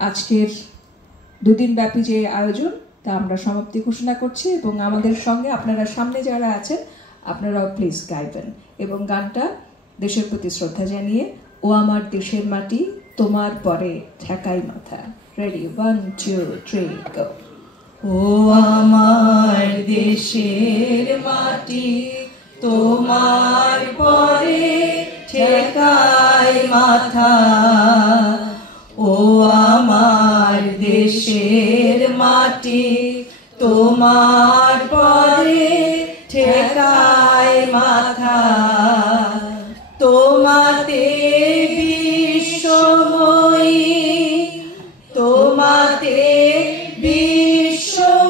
আজকের দুদিন ব্যাপী যে আয়োজন তা আমরা সমাপ্তি ঘোষণা করছি এবং আমাদের সঙ্গে আপনারা সামনে যারা আছেন আপনারাও প্লিজ গাইবেন এবং গানটা দেশের প্রতি শ্রদ্ধা জানিয়ে ও আমার দেশের মাটি তোমার পরে ঠেকাই মাথা। রেডি, 1 2 3 গো। ও আমার দেশের মাটি তোমার পরে ঠেকাই মাথা, ও আমার দেশের মাটি তোমার পরে ঠেকাই মাথা। তোমাতে বিশ্বময়ী, তোমাতে বিশ্বমায়ের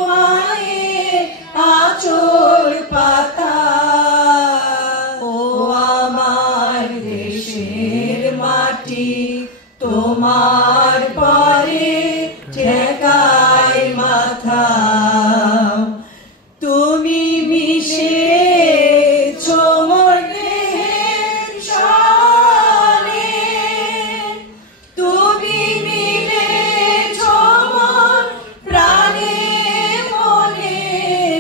আঁচল পাতা, ও আমার দেশের মাটি তোমার পরে ঠেকাই মাথা। তুমি মিশেছ মোর দেহের সনে, তুমি মিলেছ মোর প্রাণে মনে,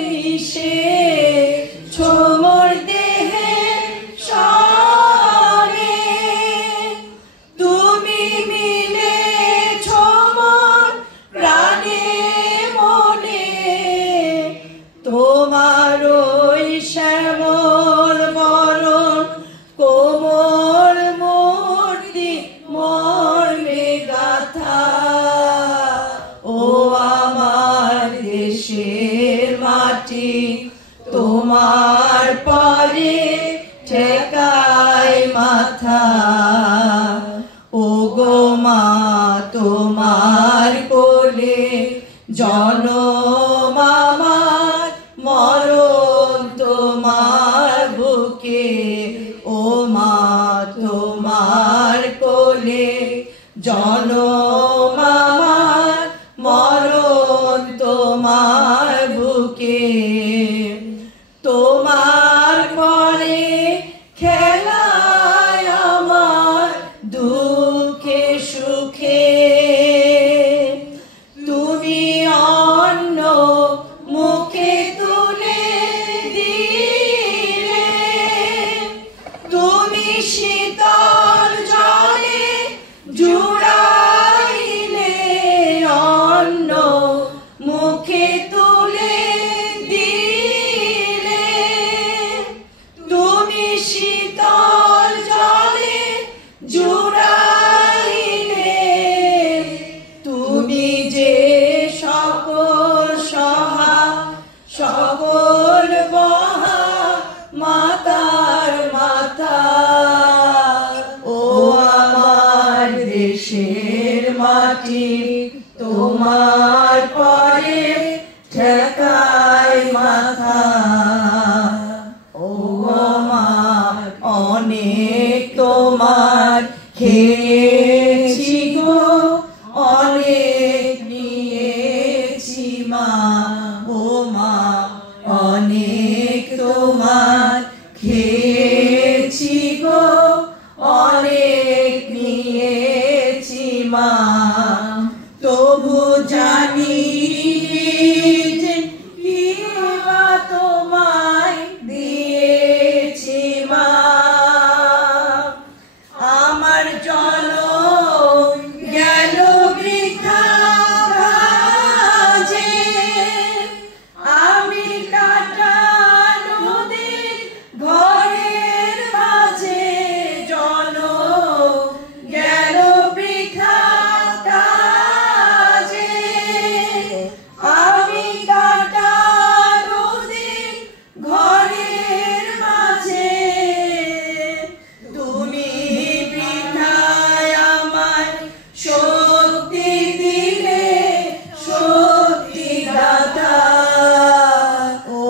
মিশেছ মোর দেহের সনে, তুমি মিলেছ মোর প্রাণে মনে। তোমার ওই শ্যামল বরণ কোমল মূর্তি মর্মে গাথা, ও আমার দেশের মাটি তোমার পরে ঠেকাই মাথা। ও গো মা তোমার কোলে জনম আমার, মরণ তোমার বুকে, ও মা তোমার কোলে জনম আমার, মরণ তোমার বুকে। তোমার পরে খেলায় আমার দুঃখে সুখে, তুমি অন্ন মুখে তুলে দিলে, তুমি শীতল জলে জুড়াইলে, অন্ন মুখে তুলে দিলে, তুমি শীতল জলে জুড়াইলে। তুমি যে সকল সহা সকল বহা মাতার মাতা, ও আমার দেশের মাটি তোমার পরে ঠেকাই মাথা। ও আমার অনেক তোমার খেয়েছি গো, অনেক নিয়েছি মা, ও মা অনেক তোমার খেয়েছি গো, অনেক নিয়েছি মা। তবু জানি যে কিবা তোমায় দিয়েছি মা। আমার জনম গেল বৃথা কাজে, আমি কাটানো দিন ঘরের মাঝে, জনম গেল বৃথা কাজে, আমি কাটানো দিন ঘরের মাঝে। তুমি বৃথায় আমায় শক্তি দিলে, শক্তি দাতা, ও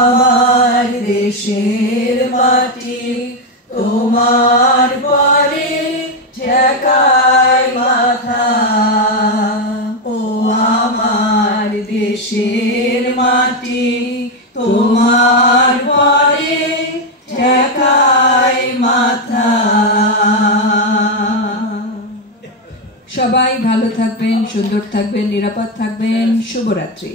আমার দেশের মাটি তোমার পরে ঠেকাই মাথা। ও আমার দেশের মাটি তোমার পরে ঠেকাই মাথা। সবাই ভালো ভালো থাকবেন, সুন্দর থাকবেন, নিরাপদ থাকবেন। শুভরাত্রি।